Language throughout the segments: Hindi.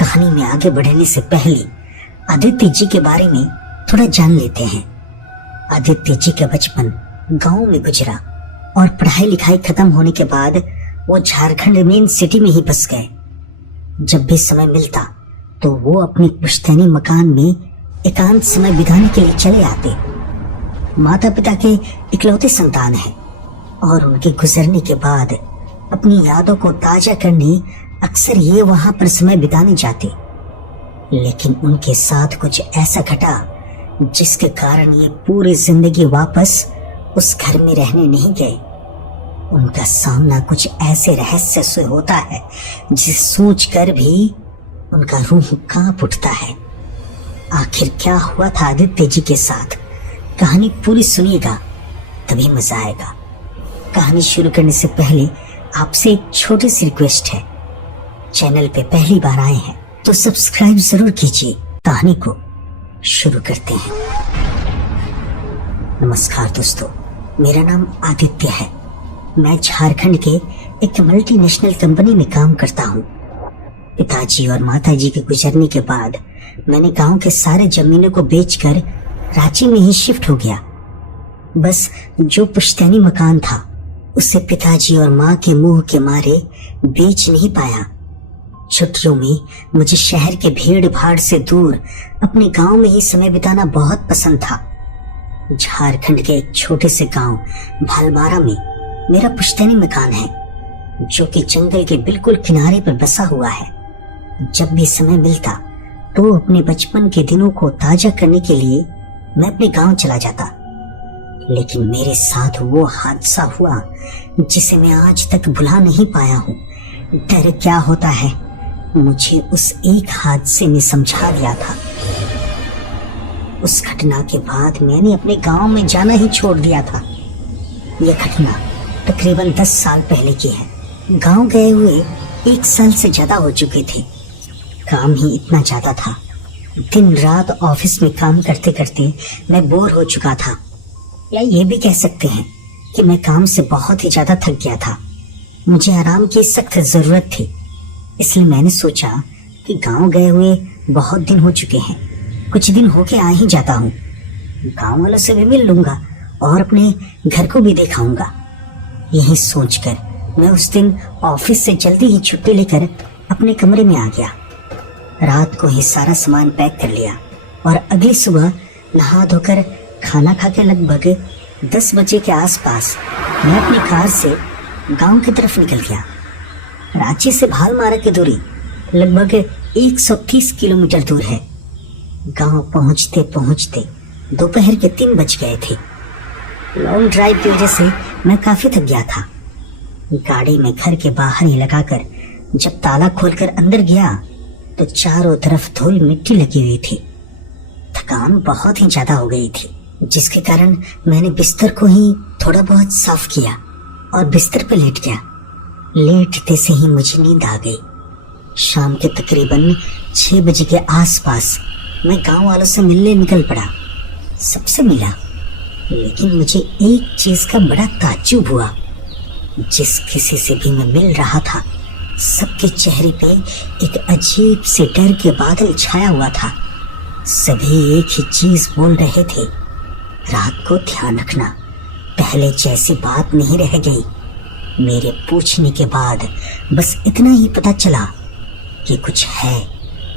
कहानी में आगे बढ़ने से पहले आदित्य जी के बारे में थोड़ा जान लेते हैं। आदित्य जी का बचपन गांव में गुजरा और पढ़ाई लिखाई खत्म होने के बाद वो झारखंड मेन सिटी में ही बस गए। जब भी समय मिलता तो वो अपने पुश्तैनी मकान में एकांत समय बिताने के लिए चले आते। माता पिता के इकलौते संतान हैं और उनके गुजरने के बाद अपनी यादों को ताजा करने अक्सर ये वहां पर समय बिताने जाते। लेकिन उनके साथ कुछ ऐसा घटा जिसके कारण ये पूरी जिंदगी वापस उस घर में रहने नहीं गए। उनका सामना कुछ ऐसे रहस्य से होता है जिसे सोचकर भी उनका रूह कांप उठता है। आखिर क्या हुआ था आदित्य जी के साथ, कहानी पूरी सुनिएगा तभी मजा आएगा। कहानी शुरू करने से पहले आपसे एक छोटी सी रिक्वेस्ट है, चैनल पे पहली बार आए हैं तो सब्सक्राइब जरूर कीजिए। कहानी को शुरू करते हैं। नमस्कार दोस्तों, मेरा नाम आदित्य है। मैं झारखंड के एक मल्टीनेशनल कंपनी में काम करता हूँ। पिताजी और माताजी के गुजरने के बाद मैंने गांव के सारे जमीनों को बेचकर रांची में ही शिफ्ट हो गया। बस जो पुश्तैनी मकान था उसे पिताजी और माँ के मुंह के मारे बेच नहीं पाया। छुट्टियों में मुझे शहर के भीड़ भाड़ से दूर अपने गांव में ही समय बिताना बहुत पसंद था। झारखंड के एक छोटे से गांव भालबारा में मेरा पुश्तैनी मकान है, जो कि जंगल के बिल्कुल किनारे पर बसा हुआ है। जब भी समय मिलता तो अपने बचपन के दिनों को ताजा करने के लिए मैं अपने गांव चला जाता। लेकिन मेरे साथ वो हादसा हुआ जिसे मैं आज तक भुला नहीं पाया हूँ। डर क्या होता है मुझे उस एक हादसे ने समझा दिया था। उस घटना के बाद मैंने अपने गांव में जाना ही छोड़ दिया था। यह घटना तकरीबन 10 साल पहले की है। गांव गए हुए 1 साल से ज्यादा हो चुके थे। काम ही इतना ज्यादा था, दिन रात ऑफिस में काम करते करते मैं बोर हो चुका था, या ये भी कह सकते हैं कि मैं काम से बहुत ही ज्यादा थक गया था। मुझे आराम की सख्त जरूरत थी। इसलिए मैंने सोचा कि गांव गए हुए बहुत दिन हो चुके हैं, कुछ दिन होके आ ही जाता हूँ। गांव वालों से भी मिल लूंगा और अपने घर को भी दिखाऊंगा। यही सोचकर मैं उस दिन ऑफिस से जल्दी ही छुट्टी लेकर अपने कमरे में आ गया। रात को ही सारा सामान पैक कर लिया और अगली सुबह नहा धोकर खाना खाकर लगभग 10 बजे के आसपास मैं अपनी कार से गांव की तरफ निकल गया। रांची से भालबारा की दूरी लगभग 130 किलोमीटर दूर है। गांव पहुंचते पहुंचते दोपहर के 3 बज गए थे। लॉन्ग ड्राइव की वजह से मैं काफी थक गया था। गाड़ी में घर के बाहर ही लगाकर जब ताला खोलकर अंदर गया तो चारों तरफ धूल मिट्टी लगी हुई थी। थकान बहुत ही ज्यादा हो गई थी, जिसके कारण मैंने बिस्तर को ही थोड़ा बहुत साफ किया और बिस्तर पर लेट गया। लेटते से ही मुझे नींद आ गई। शाम के तकरीबन 6 बजे के आसपास मैं गांव वालों से मिलने निकल पड़ा। सबसे मिला, लेकिन मुझे एक चीज का बड़ा ताज्जुब हुआ। जिस किसी से भी मैं मिल रहा था सबके चेहरे पे एक अजीब से डर के बादल छाया हुआ था। सभी एक ही चीज बोल रहे थे, रात को ध्यान रखना। पहले जैसी बात नहीं रह गई। मेरे पूछने के बाद बस इतना ही पता चला कि कुछ है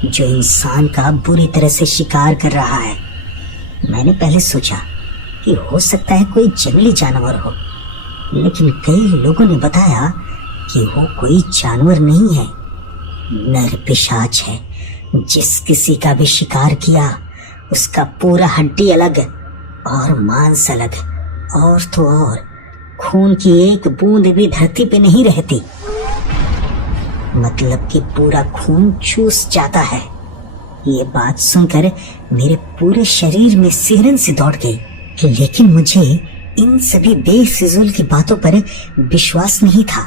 जो इंसान का बुरी तरह से शिकार कर रहा है। मैंने पहले सोचा कि हो सकता है कोई जंगली जानवर हो, लेकिन कई लोगों ने बताया कि वो कोई जानवर नहीं है, नर पिशाच है। जिस किसी का भी शिकार किया उसका पूरा हड्डी अलग और मांस अलग, और तो और खून की एक बूंद भी धरती पे नहीं रहती। मतलब कि पूरा खून चूस जाता है। ये बात सुनकर मेरे पूरे शरीर में सिहरन सी दौड़ गई, लेकिन मुझे इन सभी बेफिजूल की बातों पर विश्वास नहीं था।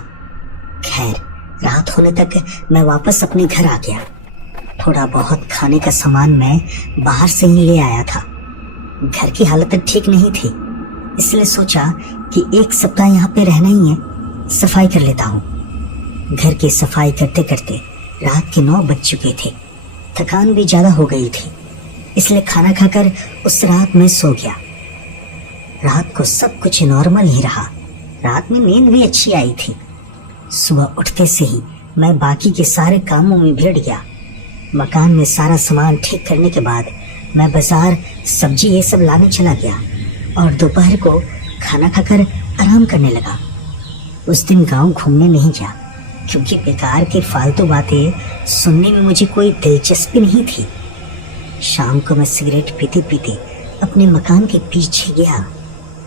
खैर, रात होने तक मैं वापस अपने घर आ गया। थोड़ा बहुत खाने का सामान मैं बाहर से ही ले आया था। घर की हालत ठीक नहीं थी, इसलिए सोचा कि 1 सप्ताह यहाँ पे रहना ही है, सफाई कर लेता हूँ। घर की सफाई करते करते रात के 9 बज चुके थे। थकान भी ज्यादा हो गई थी, इसलिए खाना खाकर उस रात में सो गया। रात को सब कुछ नॉर्मल ही रहा। रात में नींद भी अच्छी आई थी। सुबह उठते से ही मैं बाकी के सारे कामों में भिड़ गया। मकान में सारा सामान ठीक करने के बाद मैं बाजार सब्जी ये सब लाने चला गया और दोपहर को खाना खाकर आराम करने लगा। उस दिन गांव घूमने नहीं गया क्योंकि बेकार की फालतू बातें सुनने में मुझे कोई दिलचस्पी नहीं थी। शाम को मैं सिगरेट पीते पीते अपने मकान के पीछे गया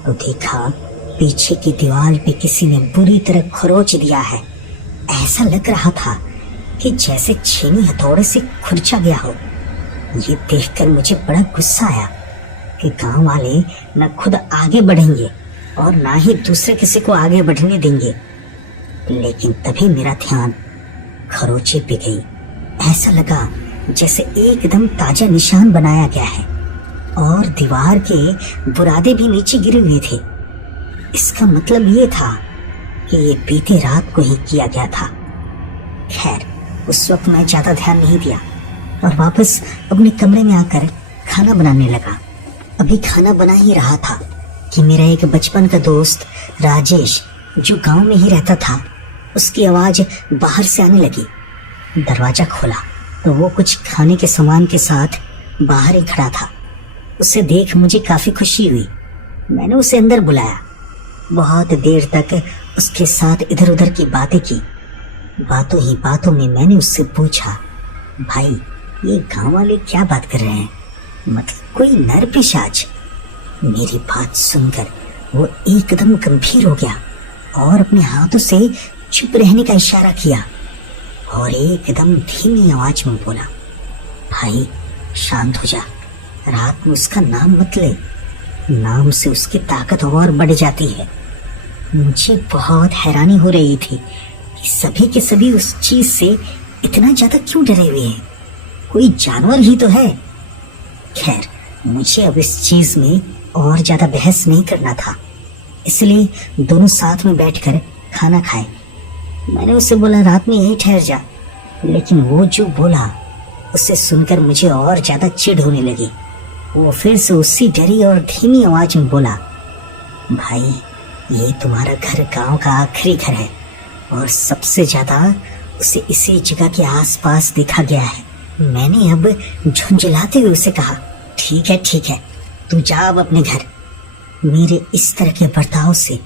तो देखा पीछे की दीवार पे किसी ने बुरी तरह खरोच दिया है। ऐसा लग रहा था कि जैसे छेनी हथौड़े से खुरचा गया हो। ये देखकर मुझे बड़ा गुस्सा आया कि गांव वाले न खुद आगे बढ़ेंगे और ना ही दूसरे किसी को आगे बढ़ने देंगे। लेकिन तभी मेरा ध्यान खरोचे पे गई। ऐसा लगा जैसे एकदम ताजा निशान बनाया गया है और दीवार के बुरादे भी नीचे गिरे हुए थे। इसका मतलब ये था कि ये बीते रात को ही किया गया था। खैर, उस वक्त मैं ज्यादा ध्यान नहीं दिया और वापस अपने कमरे में आकर खाना बनाने लगा। अभी खाना बना ही रहा था कि मेरा एक बचपन का दोस्त राजेश, जो गांव में ही रहता था, उसकी आवाज बाहर से आने लगी। दरवाजा खोला तो वो कुछ खाने के सामान के साथ बाहर ही खड़ा था। उसे देख मुझे काफी खुशी हुई। मैंने उसे अंदर बुलाया। बहुत देर तक उसके साथ इधर उधर की बातें की। बातों ही बातों में मैंने उससे पूछा, भाई ये गांव वाले क्या बात कर रहे हैं? मतलब कोई नर पिशाच? मेरी बात सुनकर वो एकदम गंभीर हो गया और अपने हाथों से चुप रहने का इशारा किया और एकदम धीमी आवाज में बोला, भाई शांत हो जा, रात में उसका नाम मत ले, नाम से उसकी ताकत और बढ़ जाती है। मुझे बहुत हैरानी हो रही थी कि सभी के सभी उस चीज से इतना ज्यादा क्यों डरे हुए हैं। कोई जानवर ही तो है। खैर, मुझे अब इस चीज में और ज्यादा बहस नहीं करना था, इसलिए दोनों साथ में बैठकर खाना खाए। मैंने उसे बोला रात में यही ठहर जा, लेकिन वो जो बोला उसे सुनकर मुझे और ज्यादा चिढ़ होने लगी। वो फिर से उसी डरी और धीमी आवाज में बोला, भाई ये तुम्हारा घर गांव का आखिरी घर है और सबसे ज्यादा उसे इसी जगह के आसपास देखा गया है। मैंने अब झुंझलाते हुए उसे कहा, ठीक है, तू जा अब अपने घर। मेरे इस तरह के बर्ताव से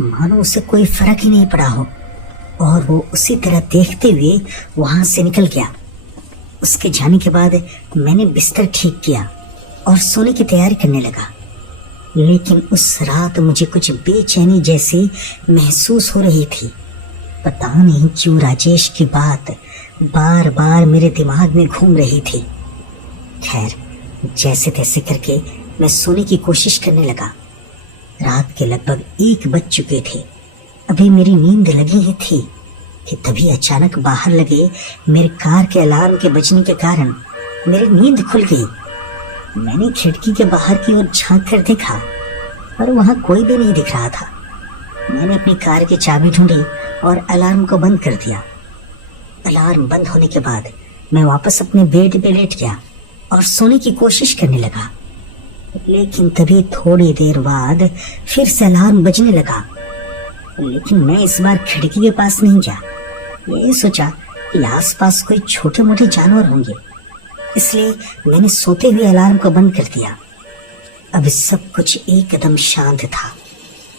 मानो उसे कोई फर्क ही नहीं पड़ा हो और वो उसी तरह देखते हुए वहां से निकल गया। उसके जाने के बाद मैंने बिस्तर ठीक किया और सोने की तैयारी करने लगा। लेकिन उस रात मुझे कुछ बेचैनी जैसी महसूस हो रही थी। पता नहीं क्यों राजेश की बात बार बार मेरे दिमाग में घूम रही थी। खैर, जैसे तैसे करके मैं सोने की कोशिश करने लगा। रात के लगभग 1 बज चुके थे। अभी मेरी नींद लगी ही थी कि तभी अचानक बाहर लगे मेरे कार के अलार्म के बजने के कारण मेरी नींद खुल गई। मैंने खिड़की के बाहर की ओर झांक कर देखा पर वहां कोई भी नहीं दिख रहा था। मैंने अपनी कार की चाबी ढूंढी और अलार्म को बंद कर दिया। अलार्म बंद होने के बाद मैं वापस अपने बेड पे लेट गया और सोने की कोशिश करने लगा। लेकिन तभी थोड़ी देर बाद फिर से अलार्म बजने लगा। लेकिन मैं इस बार खिड़की के पास नहीं गया। ये सोचा कि आसपास कोई छोटे मोटे जानवर होंगे, इसलिए मैंने सोते हुए अलार्म को बंद कर दिया। अब सब कुछ एकदम शांत था।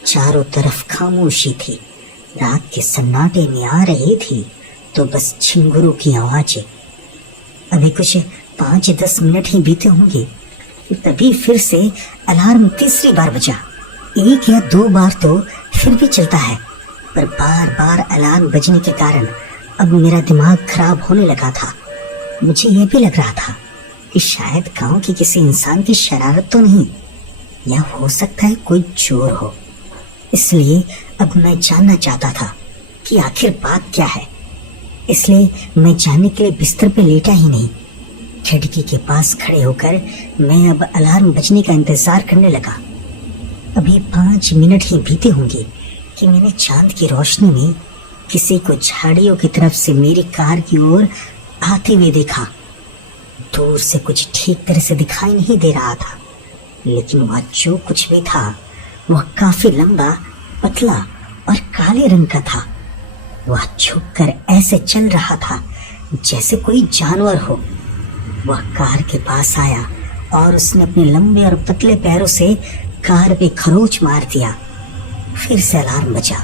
चारों तरफ खामोशी थी। रात के सन्नाटे में आ रही थी तो बस झिंगुरों की आवाजें। अभी कुछ 5-10 मिनट ही बीते होंगे तभी फिर से अलार्म तीसरी बार बजा। 1 या 2 बार तो फिर भी चलता है, पर बार बार अलार्म बजने के कारण अब मेरा दिमाग खराब होने लगा था। मुझे यह भी लग रहा था कि शायद गांव के किसी इंसान की शरारत तो नहीं, या हो सकता है कोई चोर हो। इसलिए अब मैं जानना चाहता था कि आखिर बात क्या है। इसलिए मैं जानने के लिए बिस्तर पे लेटा ही नहीं, खिड़की के पास खड़े होकर मैं अब अलार्म बजने का इंतजार करने लगा। अभी 5 मिनट ही बीते होंगे कि मैंने चांद की रोशनी में किसी को झाड़ियों की तरफ से मेरी कार की ओर आते हुए देखा। दूर से कुछ ठीक तरह से दिखाई नहीं दे रहा था, लेकिन वह जो कुछ भी था वह काफी लंबा, पतला और काले रंग का था। वह झुककर ऐसे चल रहा था जैसे कोई जानवर हो। वह कार के पास आया और उसने अपने लंबे और पतले पैरों से कार पे खरोच मार दिया। फिर से अलार्म बजा,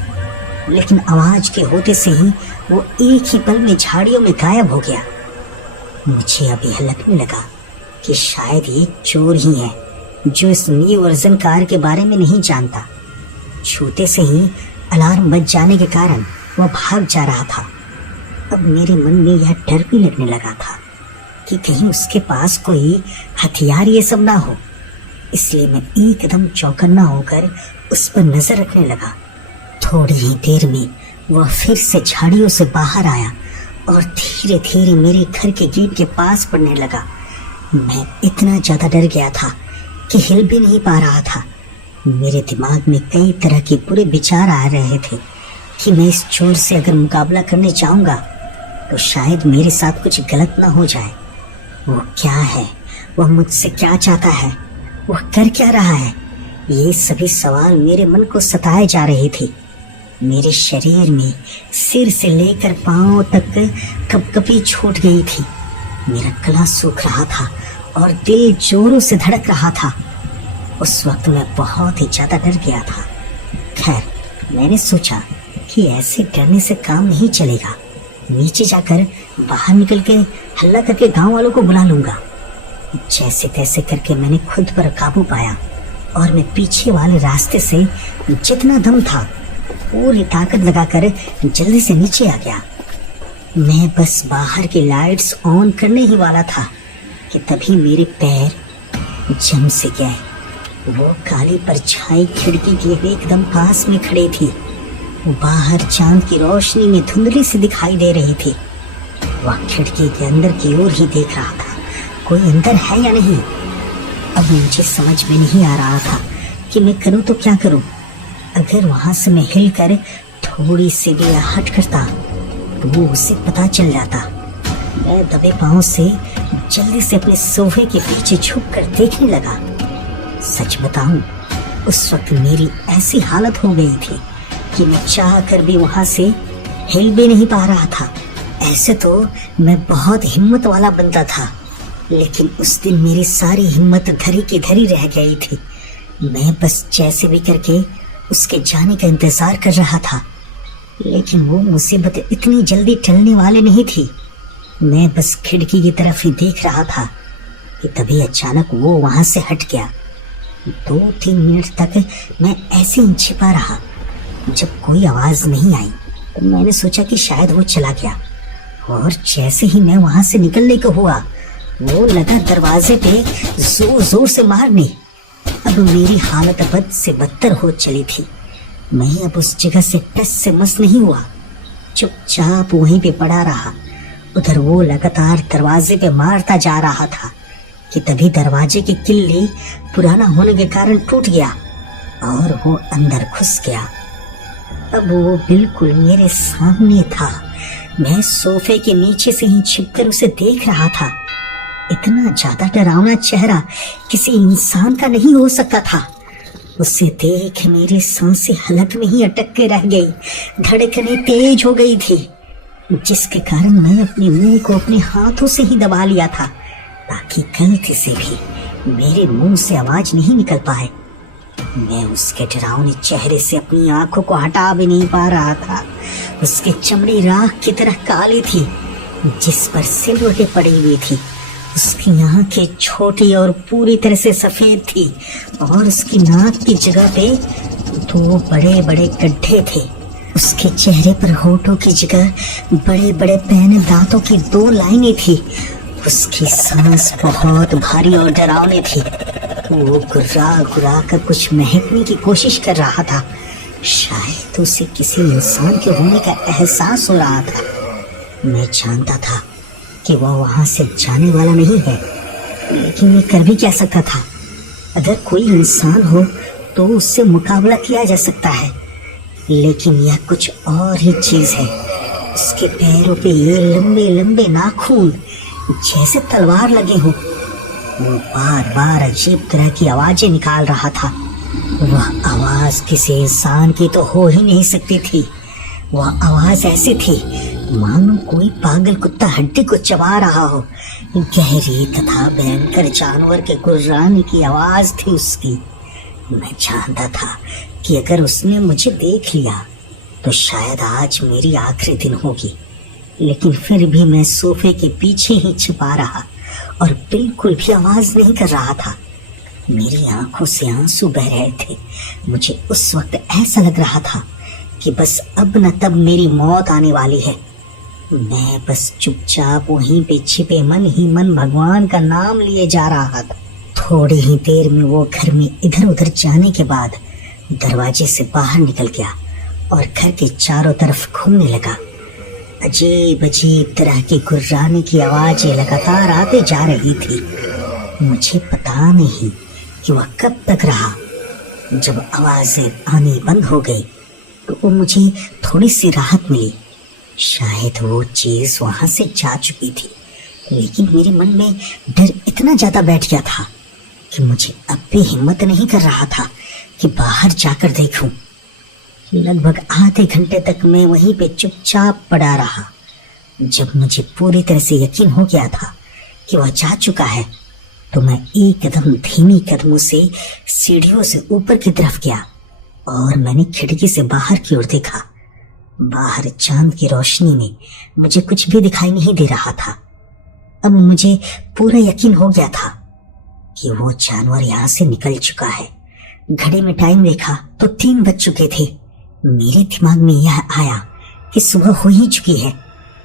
लेकिन आवाज के होते से ही वो एक ही पल में झाड़ियों में गायब हो गया। मुझे अब यह लगने लगा कि शायद ये चोर ही है जो इस न्यू वर्जन कार के बारे में नहीं जानता। छूते से ही अलार्म बज जाने के कारण वह भाग जा रहा था। अब मेरे मन में यह डर भी लगने लगा था कि कहीं उसके पास कोई हथियार ये सब ना हो, इसलिए मैं एकदम चौकन्ना होकर उस पर नजर रखने लगा। थोड़ी ही देर में वह फिर से झाड़ियों से बाहर आया और धीरे धीरे मेरे घर के गेट के पास पड़ने लगा। मैं इतना ज्यादा डर गया था कि हिल भी नहीं पा रहा था। मेरे दिमाग में कई तरह के बुरे विचार आ रहे थे कि मैं इस चोर से अगर मुकाबला करने जाऊंगा तो शायद मेरे साथ कुछ गलत ना हो जाए। वो क्या है, वह मुझसे क्या चाहता है, वह कर क्या रहा है, ये सभी सवाल मेरे मन को सताए जा रहे थे। मेरे शरीर में सिर से लेकर पांव तक कपकपी छूट गई थी। मेरा गला सूख रहा था और दिल जोरों से धड़क रहा था। उस वक्त मैं बहुत ही ज्यादा डर गया था। खैर, मैंने सोचा कि ऐसे डरने से काम नहीं चलेगा। नीचे जाकर बाहर निकल के हल्ला करके गांव वालों को बुला लूंगा। जैसे तैसे करके मैंने खुद पर काबू पाया और मैं पीछे वाले रास्ते से जितना दम था पूरी ताकत लगाकर जल्दी से नीचे आ गया। मैं बस बाहर की लाइट्स ऑन करने ही वाला था कि तभी मेरे पैर जम से गए। वो काली परछाई खिड़की के एकदम पास में खड़ी थी। बाहर चांद की रोशनी में धुंधली सी दिखाई दे रही थी। वह खिड़की के अंदर की ओर ही देख रहा था, कोई अंदर है या नहीं। अब मुझे समझ में नहीं आ रहा था कि मैं करूं तो क्या करूं। अगर वहां से मैं हिलकर थोड़ी सी भी हट करता तो वो उसे पता चल जाता। मैं दबे पांव से जल्दी से अपने सोफे के पीछे छुप कर देखने लगा। सच बताऊं, उस वक्त मेरी ऐसी हालत हो गई थी कि मैं चाह कर भी वहां से हिल भी नहीं पा रहा था। ऐसे तो मैं बहुत हिम्मत वाला बंदा था, लेकिन उस दिन मेरी सारी हिम्मत धरी की धरी रह गई थी। मैं बस जैसे भी करके उसके जाने का इंतजार कर रहा था, लेकिन वो मुसीबत इतनी जल्दी टलने वाली नहीं थी। मैं बस खिड़की की तरफ ही देख रहा था कि तभी अचानक वो वहां से हट गया। 2-3 मिनट तक मैं ऐसे ही छिपा रहा। जब कोई आवाज नहीं आई तो मैंने सोचा कि शायद वो चला गया, और जैसे ही मैं वहां से निकलने को हुआ वो लगा दरवाजे पे जोर जोर से मारने। अब मेरी हालत बद से बदतर हो चली थी। मैं अब उस जगह से टस से मस नहीं हुआ, चुपचाप वहीं पे पड़ा रहा। उधर वो लगातार दरवाजे पे मारता जा रहा था कि तभी दरवाजे की किल्ली पुराना होने के कारण टूट गया और वो अंदर घुस गया। अब वो बिल्कुल मेरे सामने था। मैं सोफे के नीचे से ही छिपकर उसे देख रहा था। इतना ज्यादा डरावना चेहरा किसी इंसान का नहीं हो सकता था। उसे देख मेरी सांसें हलक में ही अटक के रह गई, धड़कनें तेज हो गई थी, जिसके कारण मैं अपने मुंह को अपने हाथों से ही दबा लिया था ताकि गलती से भी मेरे मुंह से आवाज नहीं निकल पाए। मैं उसके डरावने चेहरे से अपनी आंखों को हटा भी नहीं पा रहा था। उसकी चमड़ी राख की तरह काली थी जिस पर सिलवटें पड़ी हुई थी। उसकी आंखें छोटी और पूरी तरह से सफेद थी और उसकी नाक की जगह पे 2 बड़े बड़े गड्ढे थे। उसके चेहरे पर होठों की जगह बड़े बड़े पैने दांतों की 2 लाइनें थी। उसकी सांस बहुत भारी और डरावनी थी। वो गुर्रा गुर्रा कर कुछ महकने की कोशिश कर रहा था। शायद उसे किसी इंसान के होने का एहसास हो रहा था। मैं जानता था कि वह वहां से जाने वाला नहीं है, लेकिन मैं कर भी क्या सकता था। अगर कोई इंसान हो तो उससे मुकाबला किया जा सकता है, लेकिन यह कुछ और ही चीज है। उसके पैरों पे ये लंबे लंबे नाखून, जैसे तलवार लगे हो। वो बार बार अजीब तरह की आवाजें निकाल रहा था। वह आवाज किसी इंसान की तो हो ही नहीं सकती थी। वह आवाज ऐसी थी मानो कोई पागल कुत्ता हड्डी को चबा रहा हो। गहरी तथा भयंकर जानवर के गुर्राने की आवाज थी उसकी। मैं जानता था कि अगर उसने मुझे देख लिया तो शायद आज मेरी आखिरी दिन होगी, लेकिन फिर भी मैं सोफे के पीछे ही छिपा रहा और बिल्कुल भी आवाज नहीं कर रहा था। मेरी आंखों से आंसू बह रहे थे। मुझे उस वक्त ऐसा लग रहा था कि बस अब न तब मेरी मौत आने वाली है। मैं बस चुपचाप वहीं पे छिपे मन ही मन भगवान का नाम लिए जा रहा था। थोड़ी ही देर में वो घर में इधर उधर जाने के बाद दरवाजे से बाहर निकल गया और घर के चारों तरफ घूमने लगा। अजीब अजीब तरह की गुर्राने की आवाजें लगातार आते जा रही थी। मुझे पता नहीं कि वह कब तक रहा। जब आवाजें आनी बंद हो गई तो मुझे थोड़ी सी राहत मिली। शायद वो चीज वहां से जा चुकी थी, लेकिन मेरे मन में डर इतना ज्यादा बैठ गया था कि मुझे अब भी हिम्मत नहीं कर रहा था कि बाहर जाकर देखूं। लगभग आधे घंटे तक मैं वहीं पे चुपचाप पड़ा रहा। जब मुझे पूरी तरह से यकीन हो गया था कि वह जा चुका है तो मैं एकदम धीमी कदमों से सीढ़ियों से ऊपर की तरफ गया और मैंने खिड़की से बाहर की ओर देखा। बाहर चांद की रोशनी में मुझे कुछ भी दिखाई नहीं दे रहा था। अब मुझे पूरा यकीन हो गया था कि वो जानवर यहाँ से निकल चुका है। घड़ी में टाइम देखा तो 3 बज चुके थे। मेरे दिमाग में यह आया कि सुबह हो ही चुकी है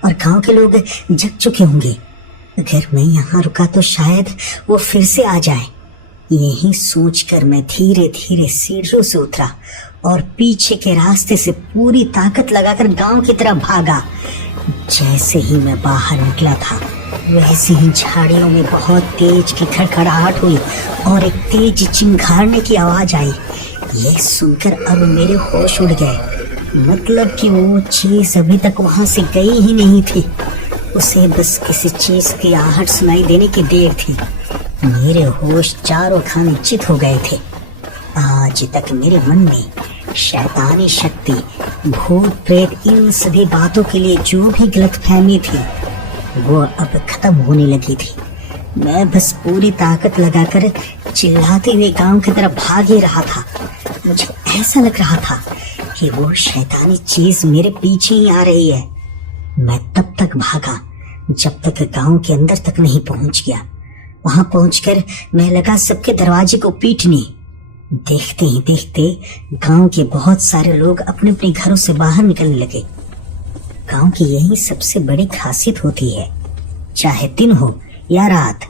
और गांव के लोग जग चुके होंगे। अगर मैं यहाँ रुका तो शायद वो फिर से आ जाए। यही सोचकर मैं धीरे धीरे सीढ़ियों से उतरा और पीछे के रास्ते से पूरी ताकत लगाकर गांव की तरफ भागा। जैसे ही मैं बाहर निकला था वैसे ही झाड़ियों में बहुत तेज की खड़खड़ाहट हुई और एक तेज चिंगारने की आवाज आई। यह सुनकर अब मेरे होश उड़ गए। मतलब कि वो चीज अभी तक वहां से गई ही नहीं थी। उसे बस किसी चीज की आहट सुनाई देने की देर थी। मेरे होश चारों खाने चित हो गए थे। आज तक मेरे मन में शैतानी शक्ति, भूत प्रेत, इन सभी बातों के लिए जो भी गलतफहमी थी वो अब खत्म होने लगी थी। मैं बस पूरी ताकत लगाकर चिल्लाते हुए गांव की तरफ भाग ही रहा था। मुझे ऐसा लग रहा था कि वो शैतानी चीज मेरे पीछे ही आ रही है। मैं तब तक भागा जब तक गांव के अंदर तक नहीं पहुंच गया। वहां पहुंचकर मैं लगा सबके दरवाजे को पीटने। देखते ही देखते गांव के बहुत सारे लोग अपने अपने घरों से बाहर निकलने लगे। गांव की यही सबसे बड़ी खासियत होती है, चाहे दिन हो या रात,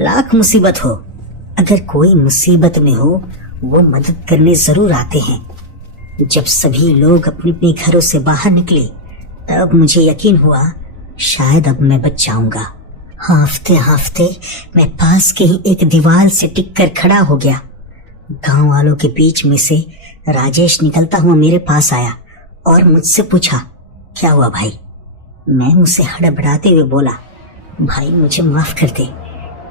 लाख मुसीबत हो, अगर कोई मुसीबत में हो वो मदद करने जरूर आते हैं। जब सभी लोग अपने अपने घरों से बाहर निकले तब मुझे यकीन हुआ शायद अब मैं बच जाऊंगा। हाफते हाफते मैं पास के ही एक दीवार से टिककर खड़ा हो गया। गांव वालों के बीच में से राजेश निकलता हुआ मेरे पास आया और मुझसे पूछा, क्या हुआ भाई? मैं उसे हड़बड़ाते हुए बोला, भाई मुझे माफ कर दे,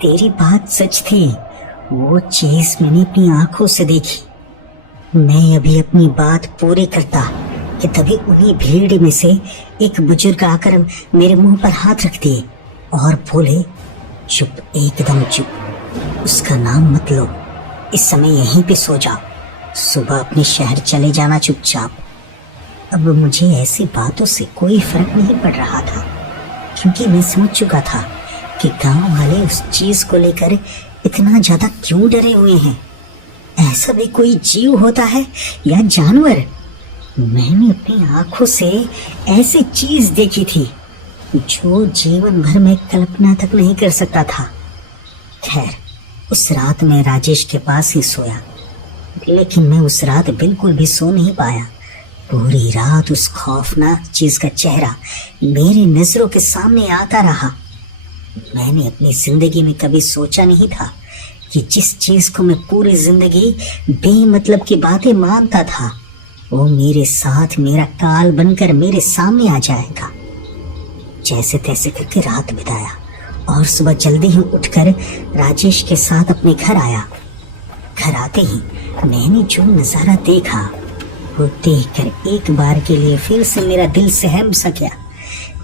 तेरी बात सच थी, वो चीज मैंने अपनी आंखों से देखी। मैं अभी अपनी बात पूरी करता कि तभी उन्हीं भीड़ में से एक बुजुर्ग आकर मेरे मुंह पर हाथ रख दिए और बोले, चुप, एकदम चुप, उसका नाम मत लो, इस समय यहीं पे सो जाओ, सुबह अपने शहर चले जाना चुपचाप। अब मुझे ऐसी बातों से कोई फर्क नहीं पड़ रहा था, क्योंकि मैं समझ चुका था कि गांव वाले उस चीज को लेकर इतना ज्यादा क्यों डरे हुए हैं। ऐसा भी कोई जीव होता है या जानवर? मैंने अपनी आंखों से ऐसी चीज देखी थी जो जीवन भर में कल्पना तक नहीं कर सकता था। खैर, उस रात मैं राजेश के पास ही सोया, लेकिन मैं उस रात बिल्कुल भी सो नहीं पाया। पूरी रात उस खौफनाक चीज का चेहरा मेरी नजरों के सामने आता रहा। मैंने अपनी जिंदगी में कभी सोचा नहीं था कि जिस चीज को मैं पूरी जिंदगी बेमतलब की बातें मानता था वो मेरे साथ मेरा काल बनकर मेरे सामने आ जाएगा। जैसे तैसे करके रात बिताया और सुबह जल्दी ही उठकर राजेश के साथ अपने घर आया। घर आते ही मैंने जो नजारा देखा वो देखकर एक बार के लिए फिर से मेरा दिल सहम सा गया।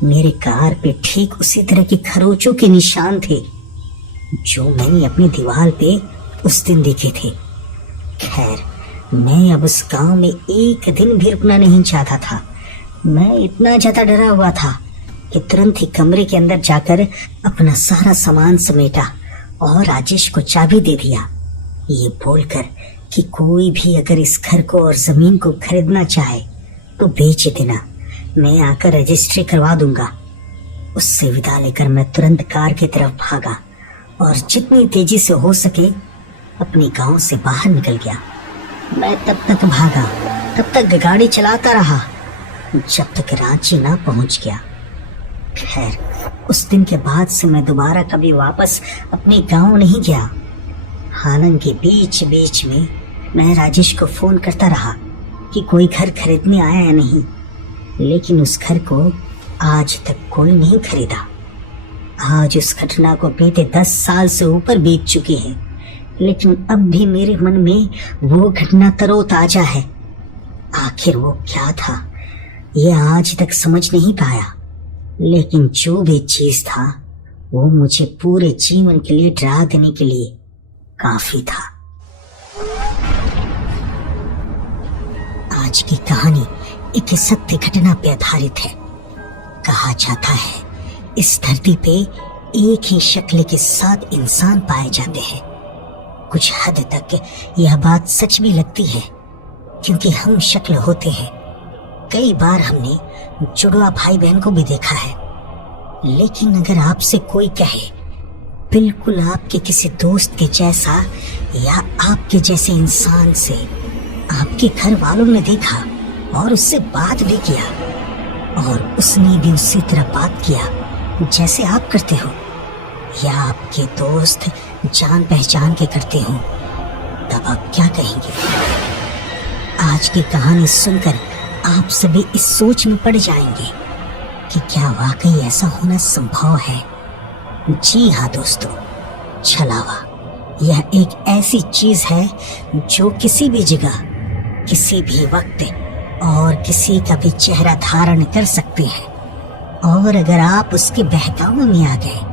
मेरे कार पे ठीक उसी तरह के खरोचों के निशान थे जो मैंने अपनी दीवार पे उस दिन देखे थे। खैर, मैं अब उस गांव में एक दिन भी रुकना नहीं चाहता था। मैं इतना ज्यादा डरा हुआ था कि तुरंत ही कमरे के अंदर जाकर अपना सारा सामान समेटा और राजेश को चाबी दे दिया, ये बोलकर कि कोई भी अगर इस घर को और जमीन को खरीदना चाहे तो बेच देना, मैं आकर रजिस्ट्री करवा दूंगा। उससे विदा लेकर मैं तुरंत कार की तरफ भागा और जितनी तेजी से हो सके अपने गांव से बाहर निकल गया। मैं तब तक भागा, तब तक गाड़ी चलाता रहा जब तक रांची ना पहुंच गया। खैर, उस दिन के बाद से मैं दोबारा कभी वापस अपने गांव नहीं गया। हालांकि बीच बीच में मैं राजेश को फोन करता रहा कि कोई घर खरीदने आया या नहीं, लेकिन उस घर को आज तक कोई नहीं खरीदा। आज उस घटना को बीते 10 साल से ऊपर बीत चुकी है, लेकिन अब भी मेरे मन में वो घटना तरोताजा है। आखिर वो क्या था ये आज तक समझ नहीं पाया, लेकिन जो भी चीज था वो मुझे पूरे जीवन के लिए डरा देने के लिए काफी था। आज की कहानी एक सत्य घटना पे आधारित है। कहा जाता है इस धरती पे एक ही शक्ल के 7 इंसान पाए जाते हैं। कुछ हद तक यह बात सच भी लगती है, क्योंकि हम शक्ल होते हैं। कई बार हमने जुड़वा भाई बहन को भी देखा है, लेकिन अगर आपसे कोई कहे बिल्कुल आपके किसी दोस्त के जैसा या आपके जैसे इंसान से आपके घर वालों ने देखा और उससे बात भी किया और उसने भी उसी तरह बात किया जैसे आप करते हो, या आपके दोस्त जान पहचान के करते हो, तब आप क्या कहेंगे? आज की कहानी सुनकर आप सभी इस सोच में पड़ जाएंगे कि क्या वाकई ऐसा होना संभव है। जी हाँ दोस्तों, छलावा यह एक ऐसी चीज है जो किसी भी जगह, किसी भी वक्त और किसी का भी चेहरा धारण कर सकते हैं, और अगर आप उसके बहकावे में आ गए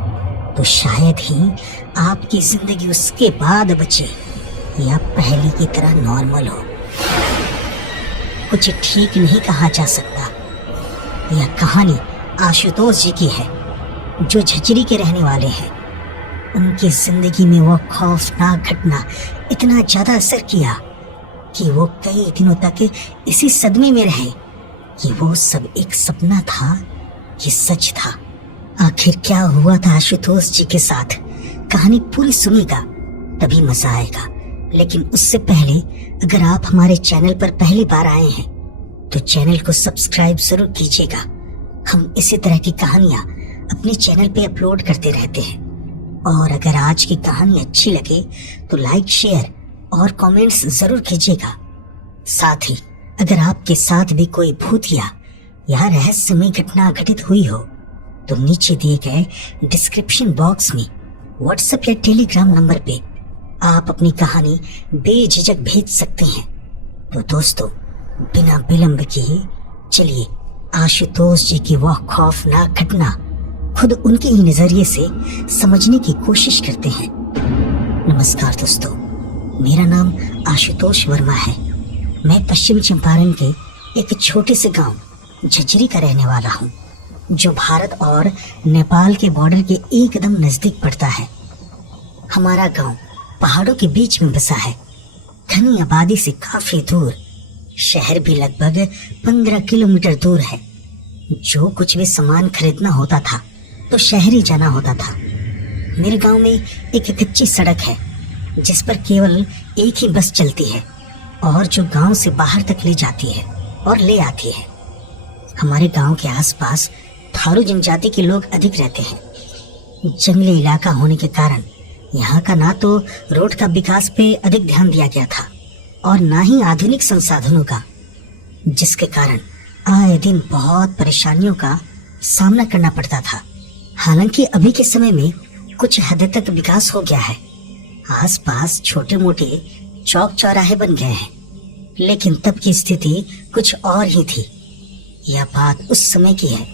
तो शायद ही आपकी जिंदगी उसके बाद बचे या पहले की तरह नॉर्मल हो। कुछ ठीक नहीं कहा जा सकता। यह कहानी आशुतोष जी की है, जो झज्जरी के रहने वाले हैं। उनकी जिंदगी में वो खौफनाक घटना इतना ज्यादा असर किया कि वो कई दिनों तक इसी सदमे में रहे कि वो सब एक सपना था कि सच था। आखिर क्या हुआ था आशुतोष जी के साथ, कहानी पूरी सुनिएगा तभी मजा आएगा। लेकिन उससे पहले अगर आप हमारे चैनल पर पहली बार आए हैं तो चैनल को सब्सक्राइब जरूर कीजिएगा। हम इसी तरह की कहानियां अपने चैनल पे अपलोड करते रहते हैं। और अगर आज की कहानी अच्छी लगे तो लाइक, शेयर और कमेंट्स जरूर कीजिएगा। साथ ही अगर आपके साथ भी कोई भूतिया या रहस्यमय घटना घटित हुई हो तो नीचे दिए गए डिस्क्रिप्शन बॉक्स में व्हाट्सएप या टेलीग्राम नंबर पे आप अपनी कहानी बेझिझक भेज सकते हैं। तो दोस्तों, बिना विलंब किए चलिए आशुतोष जी की वह खौफनाक घटना खुद उनके ही नजरिए से समझने की कोशिश करते हैं। नमस्कार दोस्तों, मेरा नाम आशुतोष वर्मा है। मैं पश्चिम चंपारण के एक छोटे से गांव झज्जरी का रहने वाला हूं, जो भारत और नेपाल के बॉर्डर के एकदम नजदीक पड़ता है। हमारा गांव पहाड़ों के बीच में बसा है, घनी आबादी से काफी दूर। शहर भी लगभग 15 किलोमीटर दूर है। जो कुछ भी सामान खरीदना होता था तो शहर ही जाना होता था। मेरे गांव में एक कच्ची सड़क है जिस पर केवल एक ही बस चलती है और जो गांव से बाहर तक ले जाती है और ले आती है। हमारे गांव के आसपास थारू जनजाति के लोग अधिक रहते हैं। जंगली इलाका होने के कारण यहाँ का ना तो रोड का विकास पे अधिक ध्यान दिया गया था और ना ही आधुनिक संसाधनों का, जिसके कारण आए दिन बहुत परेशानियों का सामना करना पड़ता था। हालांकि अभी के समय में कुछ हद तक विकास हो गया है। आसपास छोटे मोटे चौक चौराहे बन गए हैं, लेकिन तब की स्थिति कुछ और ही थी। यह बात उस समय की है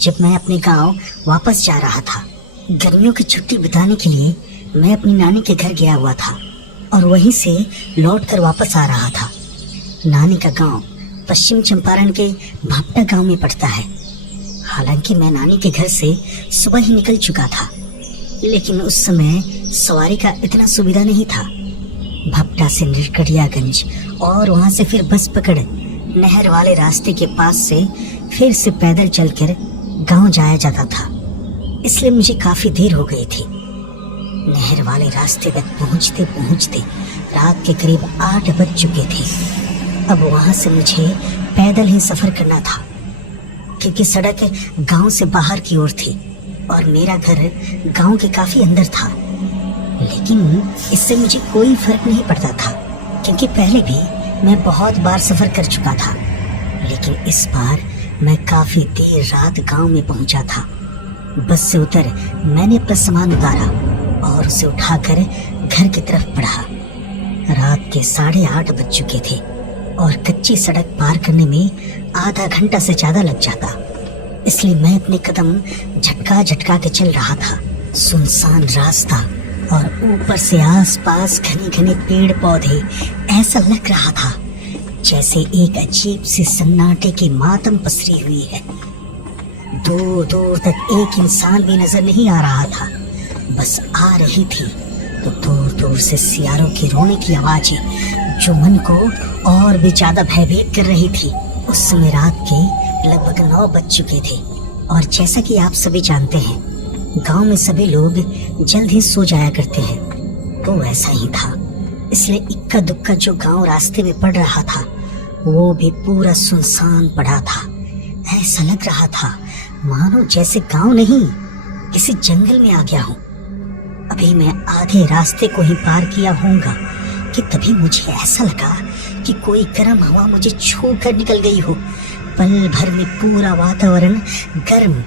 जब मैं अपने गांव वापस जा रहा था। गर्मियों की छुट्टी बिताने के लिए मैं अपनी नानी के घर गया हुआ था और वहीं से लौटकर वापस आ रहा था। नानी का गांव पश्चिम चंपारण के भापटा गांव में पड़ता है। हालांकि मैं नानी के घर से सुबह ही निकल चुका था, लेकिन उस समय सवारी का इतना सुविधा नहीं था। भापटा से नरकटियागंज और वहां से फिर बस पकड़ नहर वाले रास्ते के पास से फिर से पैदल चलकर गांव जाया जाता था, इसलिए मुझे काफी देर हो गई थी। नहर वाले रास्ते तक पहुंचते पहुंचते रात के करीब 8 बज चुके थे। अब वहां से मुझे पैदल ही सफर करना था, क्योंकि सड़क गांव से बाहर की ओर थी और मेरा घर गांव के काफी अंदर था। लेकिन इससे मुझे कोई फर्क नहीं पड़ता था, क्योंकि पहले भी मैं बहुत बार सफर कर चुका था। लेकिन इस बार मैं काफी देर रात गांव में पहुंचा था। बस से उतर मैंने अपना सामान उतारा और उसे उठाकर घर की तरफ बढ़ा। रात के 8:30 बज चुके थे और कच्ची सड़क पार करने में आधा घंटा से ज्यादा लग जाता, इसलिए मैं अपने कदम झटका झटका के चल रहा था। सुनसान रास्ता और ऊपर से आसपास घने घने पेड़ पौधे, ऐसा लग रहा था जैसे एक अजीब सी सन्नाटे की मातम पसरी हुई है। दूर दूर तक एक इंसान भी नजर नहीं आ रहा था। बस आ रही थी तो दूर दूर से सियारों की रोने की आवाजें, जो मन को और भी ज्यादा भयभीत कर रही थी। उस समय रात के लगभग 9 बज चुके थे और जैसा कि आप सभी जानते हैं, गांव में सभी लोग जल्द ही सो जाया करते हैं, तो वैसा ही था। इसलिए इक्का दुक्का जो गांव रास्ते में पड़ रहा था वो भी पूरा सुनसान पड़ा था। ऐसा लग रहा था मानो जैसे गांव नहीं, किसी जंगल में आ गया हूँ। अभी मैं आधे रास्ते को ही पार किया होऊंगा कि तभी मुझे ऐसा लगा कि कोई गर्म हवा मुझे छू कर निकल गई हो। पल भर में पूरा वातावरण गर्म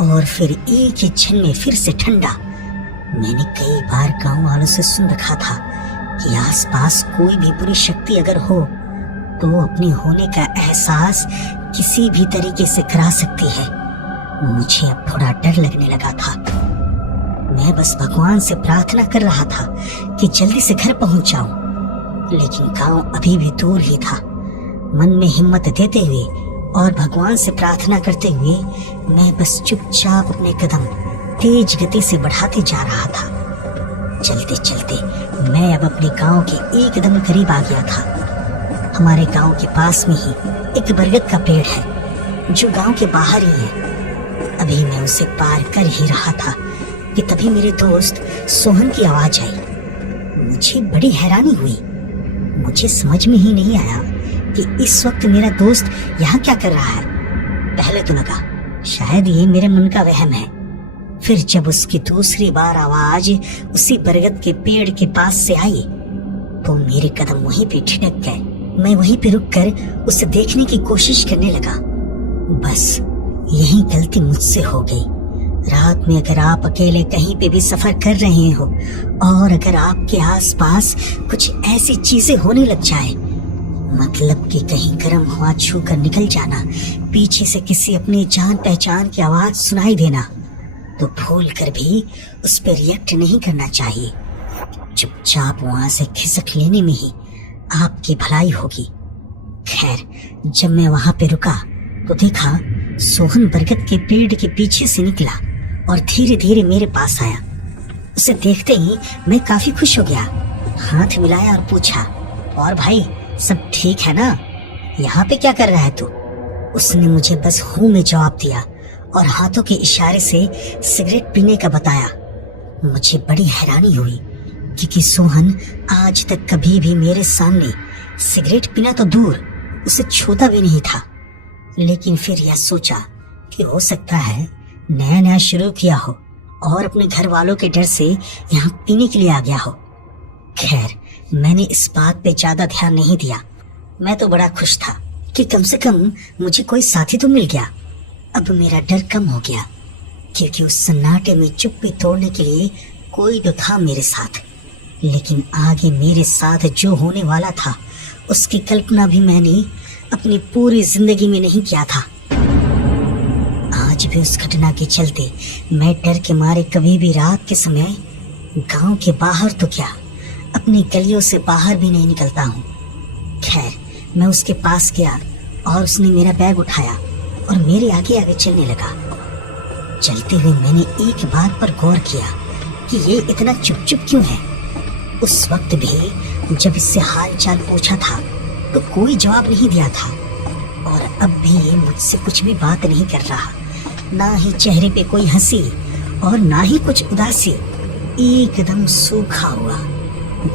और फिर एक ही क्षण में फिर से ठंडा। मैंने कई बार गांव वालों से सुन रखा था कि आसपास कोई भी बुरी शक्ति अगर हो तो अपने होने का एहसास किसी भी तरीके से करा सकती है। मुझे अब थोड़ा डर लगने लगा था। मैं बस भगवान से प्रार्थना कर रहा था कि जल्दी से घर पहुंच जाऊं, लेकिन गांव अभी भी दूर ही था। मन में हिम्मत देते हुए और भगवान से प्रार्थना करते हुए मैं बस चुपचाप अपने कदम तेज गति से बढ़ाते जा रहा था। चलते चलते मैं अब अपने गांव के एकदम करीब आ गया था। हमारे गांव के पास में ही एक बरगद का पेड़ है, जो गांव के बाहर ही है। अभी मैं उसे पार कर ही रहा था कि तभी मेरे दोस्त सोहन की आवाज आई। मुझे बड़ी हैरानी हुई। मुझे समझ में ही नहीं आया कि इस वक्त मेरा दोस्त यहाँ क्या कर रहा है। पहले तो लगा शायद ये मेरे मन का वहम है। फिर जब उसकी दूसरी बार आवाज उसी बरगद के पेड़ के पास से आई तो मेरे कदम वहीं पे ठिठक गए। मैं वहीं पे रुककर उसे देखने की कोशिश करने लगा। बस यही गलती मुझसे हो गई। रात में अगर आप अकेले कहीं पे भी सफर कर रहे हो और अगर आपके आसपास कुछ ऐसी चीजें होने लग जाए, मतलब कि कहीं गर्म हवा छू कर निकल जाना, पीछे से किसी अपनी जान पहचान की आवाज सुनाई देना, तो भूल कर भी उस पर रिएक्ट नहीं करना चाहिए। चुपचाप वहां से खिसक लेने में ही आपकी भलाई होगी। खैर, जब मैं वहां पे रुका तो देखा सोहन बरगद के पेड़ के पीछे से निकला और धीरे धीरे मेरे पास आया। उसे देखते ही मैं काफी खुश हो गया। हाथ मिलाया और पूछा, और भाई सब ठीक है ना? यहाँ पे क्या कर रहा है तू? उसने मुझे बस हूँ में जवाब दिया और हाथों के इशारे से सिगरेट पीने का बताया। मुझे बड़ी हैरानी हुई क्योंकि सोहन आज तक कभी भी मेरे सामने सिगरेट पीना तो दूर, उसे छूता भी नहीं था। लेकिन फिर यह सोचा कि हो सकता है नया नया शुरू किया हो और अपने घर वालों के डर से यहाँ पीने के लिए आ गया हो। खैर, मैंने इस बात पे ज्यादा ध्यान नहीं दिया। मैं तो बड़ा खुश था कि कम से कम मुझे कोई साथी तो मिल गया। अब मेरा डर कम हो गया। क्योंकि उस सन्नाटे में चुप्पी तोड़ने के लिए कोई तो था मेरे साथ। लेकिन आगे मेरे साथ जो होने वाला था उसकी कल्पना भी मैंने अपनी पूरी जिंदगी में नहीं किया था। आज भी उस घटना के चलते मैं डर के मारे कभी भी रात के समय गांव के बाहर तो क्या, अपनी गलियों से बाहर भी नहीं निकलता हूँ। खैर, मैं उसके पास गया और उसने मेरा बैग उठाया और मेरे आगे आगे चलने लगा। चलते हुए मैंने एक बात पर गौर किया कि ये इतना चुप चुप क्यों है। उस वक्त भी जब इससे हाल चाल पूछा था तो कोई जवाब नहीं दिया था, और अब भी ये मुझसे कुछ भी बात नहीं कर रहा। ना ही चेहरे पे कोई हंसी और ना ही कुछ उदासी, एकदम सूखा हुआ,